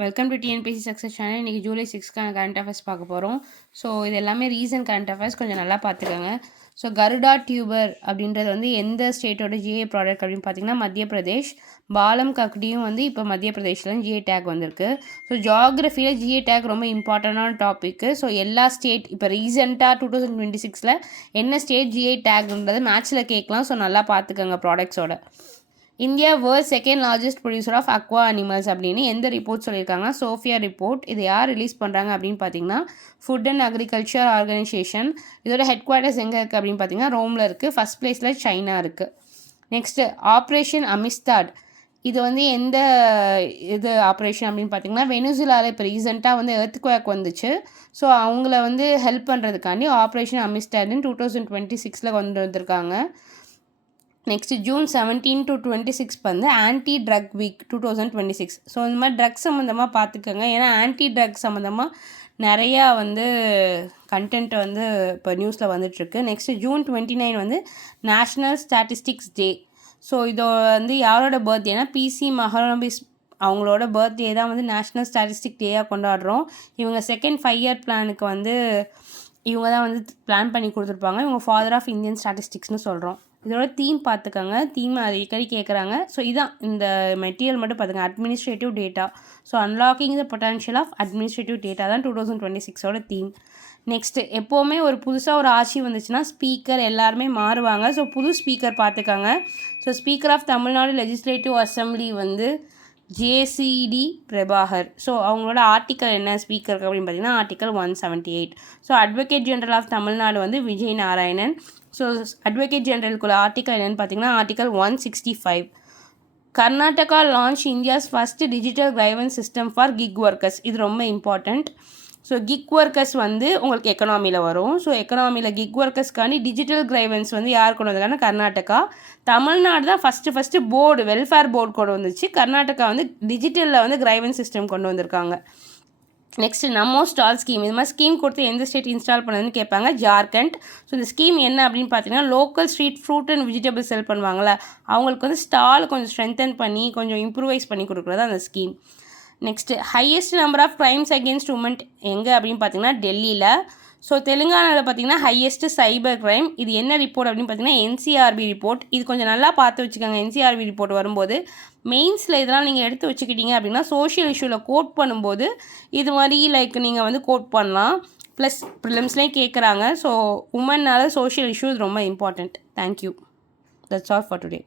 Welcome to TNPSC success channel. இன்றைக்கி July 6க்கான current affairs பார்க்க போகிறோம். ஸோ இது எல்லாமே ரீசன்ட் கரண்ட் அஃபேர்ஸ், கொஞ்சம் நல்லா பார்த்துக்கோங்க. ஸோ கருடா டியூபர் அப்படின்றது வந்து எந்த ஸ்டேட்டோட ஜிஏ ப்ராடக்ட் அப்படின்னு பார்த்தீங்கன்னா மத்திய பிரதேஷ். பாலம் கக்டியும் வந்து இப்போ மத்திய பிரதேஷில் ஜிஏ டேக் வந்திருக்கு. ஸோ ஜியாகிரஃபியில் ஜிஏ டேக் ரொம்ப இம்பார்ட்டண்டான டாப்பிக்கு. ஸோ எல்லா ஸ்டேட் இப்போ ரீசெண்டாக 2026 என்ன ஸ்டேட் ஜிஏ டேக்ன்றது மேட்ச்சில் கேட்கலாம். ஸோ நல்லா பார்த்துக்கோங்க ப்ராடக்ட்ஸோட. India world second largest producer of aqua animals அப்படின்னு எந்த ரிப்போர்ட் சொல்லியிருக்காங்கன்னா சோஃபியா ரிப்போர்ட். இது யார் ரிலீஸ் பண்ணுறாங்க அப்படின்னு பார்த்தீங்கன்னா ஃபுட் அண்ட் அக்ரிகல்ச்சர் ஆர்கனைசேஷன். இதோட ஹெட் குவார்ட்டர்ஸ் எங்கே இருக்குது அப்படின்னு பார்த்தீங்கன்னா ரோமில் இருக்குது. ஃபஸ்ட் பிளேஸில் சைனா இருக்குது. நெக்ஸ்ட்டு ஆப்ரேஷன் அமிஸ்தாட். இது வந்து எந்த ஆப்ரேஷன் அப்படின்னு பார்த்தீங்கன்னா வெனிசுலாவில் இப்போ ரீசெண்டாக வந்து எர்த்குவேக் வந்துச்சு. ஸோ அவங்கள வந்து ஹெல்ப் பண்ணுறதுக்காண்டி ஆப்ரேஷன் அமிஸ்டாட்னு 2026 கொண்டு வந்திருக்காங்க. நெக்ஸ்ட் ஜூன் 17 to 26 வந்து ஆன்டி ட்ரக் வீக் 2026. ஸோ இந்த மாதிரி ட்ரக்ஸ் சம்மந்தமாக பார்த்துக்கோங்க. ஏன்னா ஆன்டி ட்ரக் சம்மந்தமாக நிறையா வந்து கண்டென்ட் வந்து இப்போ நியூஸில் வந்துட்டுருக்கு. நெக்ஸ்ட் ஜூன் 29 வந்து நேஷ்னல் ஸ்டாட்டிஸ்டிக்ஸ் டே. ஸோ இதோ வந்து யாரோட பர்த்டேனா பிசி மஹலனோபிஸ் அவங்களோட பர்த்டே தான் வந்து நேஷ்னல் ஸ்டாட்டிஸ்டிக் டேயாக கொண்டாடுறோம். இவங்க செகண்ட் 5 இயர் பிளானுக்கு வந்து இவங்க தான் வந்து பிளான் பண்ணி கொடுத்துருப்பாங்க. இவங்க ஃபாதர் ஆஃப் இந்தியன் ஸ்டாட்டிஸ்டிக்ஸ்னு சொல்கிறோம். இதோட தீம் பார்த்துக்கோங்க. தீம் அடிக்கடி கேட்குறாங்க. ஸோ இதான் இந்த மெட்டீரியல் மட்டும் பார்த்துங்க. Administrative data. So unlocking the potential of administrative data தான் 2026 தீம். நெக்ஸ்ட்டு எப்போவுமே ஒரு புதுசாக ஒரு ஆட்சி வந்துச்சுன்னா ஸ்பீக்கர் எல்லாருமே மாறுவாங்க. ஸோ புது ஸ்பீக்கர் பார்த்துக்கோங்க. So speaker of Tamil Nadu legislative assembly வந்து ஜேசிடி பிரபாகர். ஸோ அவங்களோட ஆர்டிக்கல் என்ன ஸ்பீக்கருக்கு அப்படின்னு பார்த்தீங்கன்னா article 178. So advocate general of Tamil Nadu வந்து விஜய் நாராயணன். ஸோ அட்வொகேட் ஜெனரலுக்குள்ள ஆர்டிக்கல் என்னென்னு பார்த்தீங்கன்னா article 165. Karnataka launch India's first digital grievance system for gig workers. இது ரொம்ப இம்பார்ட்டண்ட். ஸோ கிக் ஒர்க்கர்ஸ் வந்து உங்களுக்கு எக்கனாமியில் வரும். ஸோ எக்கனாமியில் கிக் ஒர்க்கர்ஸ்க்காண்டி டிஜிட்டல் கிரைவன்ஸ் வந்து யார் கொண்டு வந்தாங்கன்னா கர்நாடகா. தமிழ்நாடு தான் ஃபஸ்ட்டு போர்டு வெல்ஃபேர் போர்டு கொண்டு வந்துச்சு. கர்நாடகா வந்து டிஜிட்டலில் வந்து கிரைவன்ஸ் சிஸ்டம் கொண்டு வந்திருக்காங்க. நெக்ஸ்ட்டு நமோ ஸ்டால் ஸ்கீம். இது மாதிரி ஸ்கீம் கொடுத்து எந்த ஸ்டேட் இன்ஸ்டால் பண்ணதுன்னு கேட்பாங்க. ஜார்க்கண்ட். ஸோ இந்த ஸ்கீம் என்ன அப்படின்னு பார்த்தீங்கன்னா local street fruit and vegetables sell பண்ணுவாங்கள்ல அவங்களுக்கு வந்து ஸ்டால் கொஞ்சம் ஸ்ட்ரென்தன் பண்ணி கொஞ்சம் இம்ப்ரூவைஸ் பண்ணி கொடுக்குறது அந்த scheme. Next highest number of crimes against woman எங்கே அப்படின்னு பார்த்தீங்கன்னா டெல்லியில். ஸோ தெலுங்கானாவில் பார்த்தீங்கன்னா ஹையஸ்ட்டு சைபர் க்ரைம். இது என்ன ரிப்போர்ட் அப்படின்னு பார்த்தீங்கன்னா என்சிஆர்பி ரிப்போர்ட். இது கொஞ்சம் நல்லா பார்த்து வச்சுக்கோங்க. என்சிஆர்பி ரிப்போர்ட் வரும்போது மெயின்ஸில் இதெல்லாம் நீங்கள் எடுத்து வச்சுக்கிட்டீங்க அப்படின்னா சோஷியல் இஷ்யூவில் கோட் பண்ணும்போது இது மாதிரி நீங்கள் வந்து கோட் பண்ணலாம். ப்ளஸ் ப்ரிலிம்ஸ்லேயும் கேட்குறாங்க. ஸோ உமன்னால சோஷியல் இஷ்யூஸ் ரொம்ப important. Thank you. That's all for today.